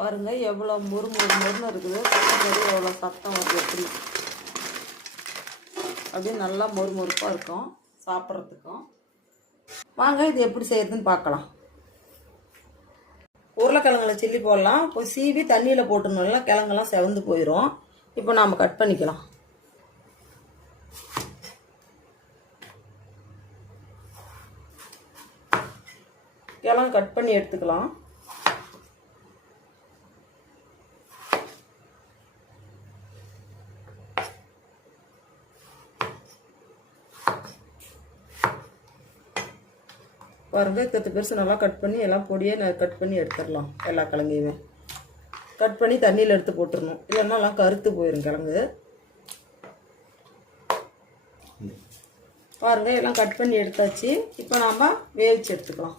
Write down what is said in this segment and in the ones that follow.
பாருங்க எவ்வளோ முறுமுறுன்னு இருக்குது. சத்தம் எவ்வளோ சத்தம் வருது. எப்படி அப்படியே நல்லா மொறுமொறுப்பாக இருக்கும் சாப்பிட்றதுக்கும். வாங்க இது எப்படி செய்யறதுன்னு பார்க்கலாம். உருளைக்கிழங்குல சில்லி போடலாம். இப்போ சீவி தண்ணியில் போட்டுணும்னா கிழங்கெல்லாம் செவந்து போயிடும். இப்போ நாம் கட் பண்ணிக்கலாம். கிழங்கு கட் பண்ணி எடுத்துக்கலாம். பாருங்க கத்து பெருசு நல்லா கட் பண்ணி எல்லாம் பொடியே கட் பண்ணி எடுத்துடலாம். எல்லா கிழங்கையுமே கட் பண்ணி தண்ணியில் எடுத்து போட்டுடணும். இல்லைன்னா எல்லாம் கருத்து போயிடும் கிழங்கு. பாருங்க எல்லாம் கட் பண்ணி எடுத்தாச்சு. இப்போ நாம் வேவிச்சு எடுத்துக்கலாம்.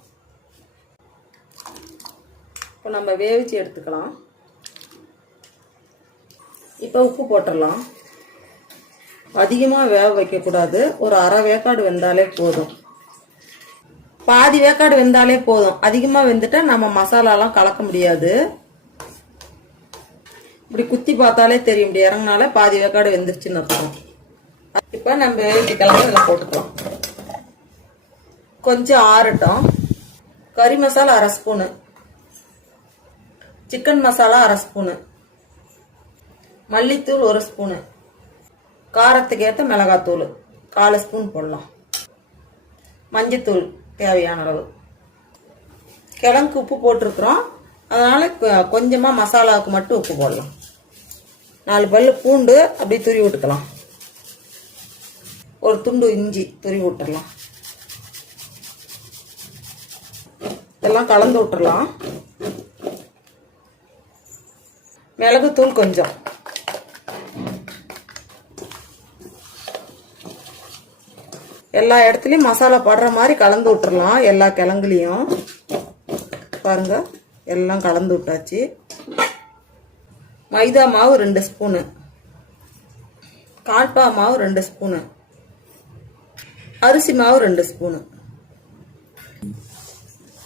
இப்போ நம்ம வேவிச்சு எடுத்துக்கலாம். இப்போ உப்பு போட்டுடலாம். அதிகமாக வேக வைக்கக்கூடாது. ஒரு அரை வேக்காடு வெந்தாலே போதும். பாதி வேக்காடு வெந்தாலே போதும். அதிகமாக வெந்துட்டா நம்ம மசாலாலாம் கலக்க முடியாது. இப்படி குத்தி பார்த்தாலே தெரிய முடியும். இறங்கினாலே பாதி வேக்காடு வெந்துருச்சுன்னு அர்த்தம். இப்போ நம்ம வேவிச்சு கிழங்கு இதில் போட்டுக்கலாம். கொஞ்சம் ஆறட்டும். கறி மசாலா அரை ஸ்பூனு, சிக்கன் மசாலா அரை ஸ்பூனு, மல்லித்தூள் ஒரு ஸ்பூனு, காரத்துக்கு ஏற்ற மிளகாத்தூள் 1/4 ஸ்பூன் போடலாம், மஞ்சத்தூள் தேவையான அளவு. கிழங்கு உப்பு போட்டிருக்கிறோம், அதனால கொஞ்சமாக மசாலாவுக்கு மட்டும் உப்பு போடலாம். 4 பல்லு பூண்டு அப்படி துருவி விட்டுக்கலாம். ஒரு துண்டு இஞ்சி துருவி விட்டுடலாம். இதெல்லாம் கலந்து விட்டுறலாம். மிளகுத்தூள் கொஞ்சம், எல்லா இடத்துலையும் மசாலா படுற மாதிரி கலந்து விட்டுறலாம். எல்லா கிழங்குலையும் பாருங்க எல்லாம் கலந்து விட்டாச்சு. மைதா மாவு 2 ஸ்பூனு, கால்பா மாவு 2 ஸ்பூனு, அரிசி மாவு 2 ஸ்பூனு.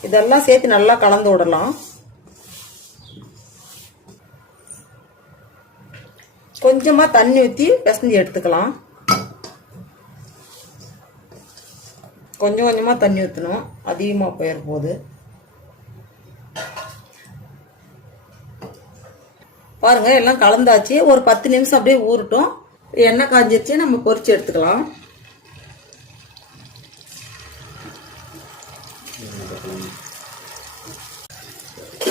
இதெல்லாம் சேர்த்து நல்லா கலந்து விடலாம். கொஞ்சமாக தண்ணி ஊற்றி பிசைஞ்சு எடுத்துக்கலாம். கொஞ்சம் கொஞ்சமாக தண்ணி ஊற்றணும், அதிகமாக போயிட போகுது. பாருங்க எல்லாம் கலந்தாச்சு. ஒரு 10 நிமிஷம் அப்படியே ஊறட்டும். எண்ணெய் காஞ்சிருச்சு, நம்ம பொரிச்சு எடுத்துக்கலாம்.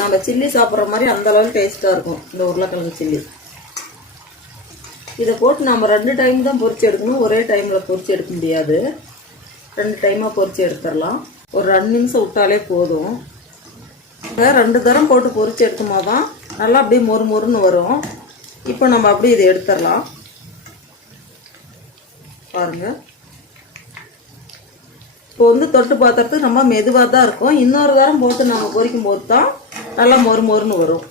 நம்ம சில்லி சாப்பிட்ற மாதிரி அந்த அளவுக்கு டேஸ்ட்டாக இருக்கும் இந்த உருளைக்கிழங்கு சில்லி. இதை போட்டு நம்ம 2 டைம் தான் பொரிச்சு எடுக்கணும். ஒரே டைமில் பொரிச்சு எடுக்க முடியாது. 2 டைமாக பொரிச்சு எடுத்துடலாம். ஒரு 2 நிமிஷம் விட்டாலே போதும். 2 தரம் போட்டு பொரிச்சு எடுக்கும் போது தான் நல்லா அப்படியே மொறு மொறுன்னு வரும். இப்போ நம்ம அப்படியே இதை எடுத்துடலாம். பாருங்க இப்போ தொட்டு பாத்திரத்துக்கு நம்ம மெதுவாக தான் இருக்கும். இன்னொரு தரம் போட்டு நம்ம பொரிக்கும் போது தான் நல்லா மொறு மொறுன்னு வரும்.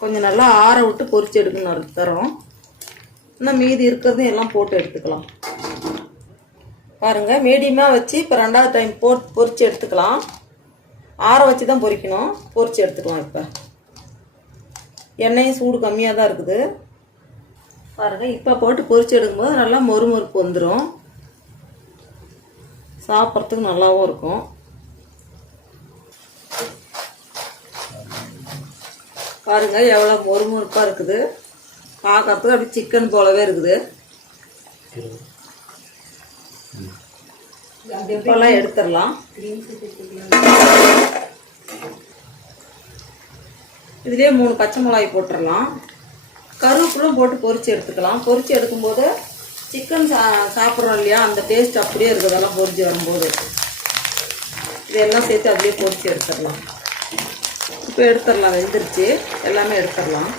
கொஞ்சம் நல்லா ஆற விட்டு பொரிச்சு எடுக்கணும். 2 தரம் இன்னும் மீதி இருக்கிறதும் எல்லாம் போட்டு எடுத்துக்கலாம். பாருங்க மீடியமாக வச்சு இப்போ 2வது டைம் பொரிச்சு எடுத்துக்கலாம். ஆற வச்சு தான் பொரிக்கணும். பொரிச்சு எடுத்துக்கலாம். இப்போ எண்ணெயும் சூடு கம்மியாக தான் இருக்குது. பாருங்க இப்போ போட்டு பொரிச்சு எடுக்கும்போது நல்லா மொறுமொறுப்பு வந்துடும். சாப்பிட்றதுக்கு நல்லாவும் இருக்கும். பாருங்க எவ்வளோ மொறுமொறுப்பாக இருக்குது. பார்க்கறதுக்கு அப்படி சிக்கன் போலவே இருக்குது. இப்பெல்லாம் எடுத்துடலாம். இதுலேயே 3 பச்சை மிளகாய் போட்டுடலாம். கருவேப்பிலும் போட்டு பொரிச்சு எடுத்துக்கலாம். பொரிச்சு எடுக்கும்போது சிக்கன் சாப்பிட்றோம் இல்லையா, அந்த டேஸ்ட் அப்படியே இருக்குது. அதெல்லாம் பொரிச்சு வரும்போது இதெல்லாம் சேர்த்து அப்படியே பொரிச்சு எடுத்துடலாம். இப்போ எடுத்துடலாம். வெந்துருச்சு. எல்லாமே எடுத்துடலாம்.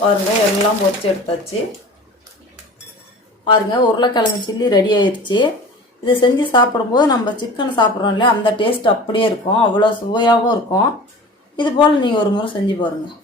பாருங்க எல்லாம் பொரிச்சு எடுத்தாச்சு. பாருங்க உருளைக்கிழங்கு சில்லி ரெடி ஆயிடுச்சு. இதை செஞ்சு சாப்பிடும்போது நம்ம சிக்கன் சாப்பிட்றோம் இல்லையா, அந்த டேஸ்ட் அப்படியே இருக்கும். அவ்வளோ சுவையாகவும் இருக்கும். இது போல் நீங்கள் ஒரு முறை செஞ்சு பாருங்கள்.